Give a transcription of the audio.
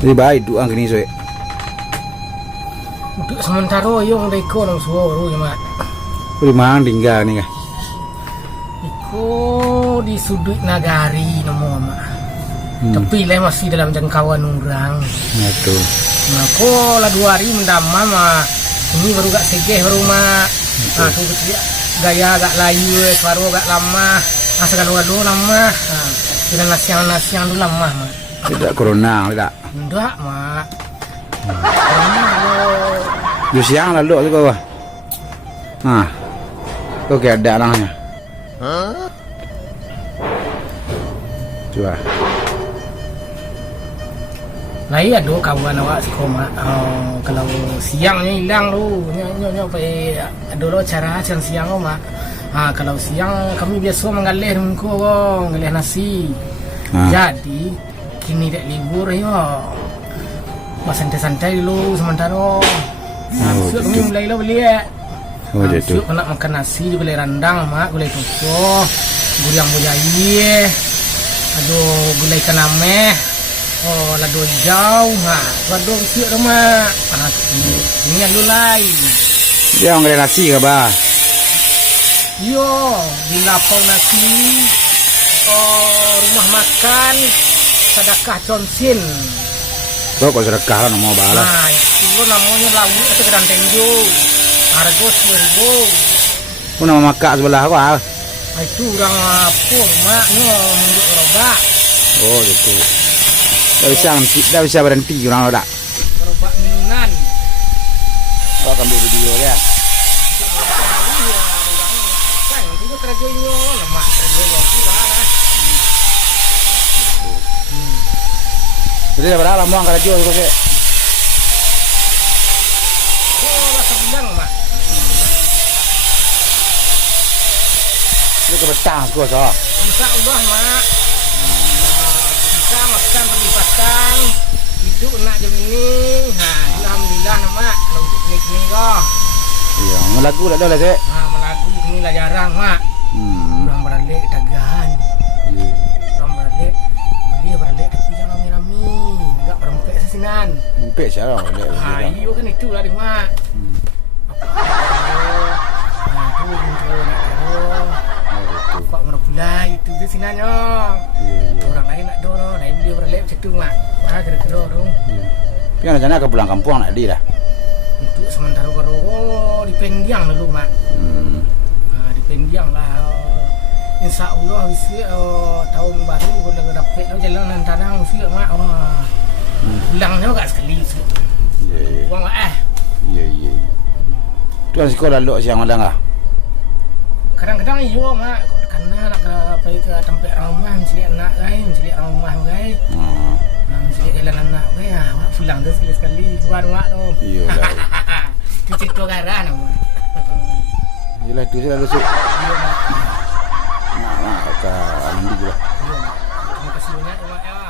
Jadi baik doang gini soe. Untuk sementara yung deko nang suara ya mak. Di mana tinggal nih kah? Iko di sudut nagari namo mak. Tapi lah masih dalam jangkauan orang. Itu. Nah, ko lah 2 hari mendama mah. Ini baru gak segeh baru mak. Nah, tu gaya agak layu, suara agak lama. Asal gaduh lama. Nah, dengan nasiang dulu lama mak. Tidak corona tidak. Enggak mak. Di siang lalu tu kau. Nah, kau kayak ada orangnya. Coba. Nah iya do kawan awak sekolah kalau siangnya hilang lu nyonya dulu cara siang mak. Kalau siang kami biasa mengalih mengko ngalih nasi. Jadi kini dak libur yo. Santai-santai dulu sementara. Besok kami mulai lah beli ya. Besok nak makan nasi boleh rendang mak, boleh tutup, guriang bujai, aduh gulai ikan ameh. Oh, lado hijau, lado siap dah mak. Ini yang dulai. Dia orang nasi ke bah? Yo, di lapau nasi. Rumah makan sedekah consin. Kau kau sedekah lah nama balas. Nah, itu namanya lauk atau kedang tenjo. Harga 10.000. Kau nama makan sebelah kau ah? Itu orang apa maknya menunjuk gerobak. Oh, gitu. Dah bisa berhenti orang ada. Gerobak minuman. Kau akan ambil video ya. Kan itu kerjanya lemak kerjanya lah. Jadi berapa lama angkat radio itu ke? Oh, sebulan mak. Ini kebetang gua so. Insya Allah mak. Bisa makan perlipasan. Hidup nak jam ini. Alhamdulillah mak. Kalau untuk kini kah. Iya, melagu tak ada lah sih. Melagu ini lah jarang mak. Orang beralik dagangan. Orang beralik beli beralik tapi jangan rame-rame. Enggak berempek sesinan. Empek siapa boleh. Iyo kan itu lah mak. Itu untuk nak taruh. Pak merapulai itu tu sinanya. Orang lain nak dorong, lain dia beralik macam tu mak. Kira-kira tu. Tapi kan rencana ke pulang kampung nak di lah. Untuk sementara baru di Pendiang dulu mak. Di Pendiang lah. Insya Allah tahun baru kalau dapat jalan tanah usia mak. Pulangnya agak sekali. Buang lah Iya. Tuan sekolah lalu siang malam lah. Kadang-kadang iyo mak. Karena nak pergi ke tempat rumah, mencari anak guys, mencari rumah guys. Mencari jalan anak guys. Mak pulang tu sekali-sekali. Buat mak tu. Iya lah. Itu cerita garah nama. Yelah tu saya lalu sih. Iya mak. Nak ke Andi je lah. Terima kasih banyak mak ya.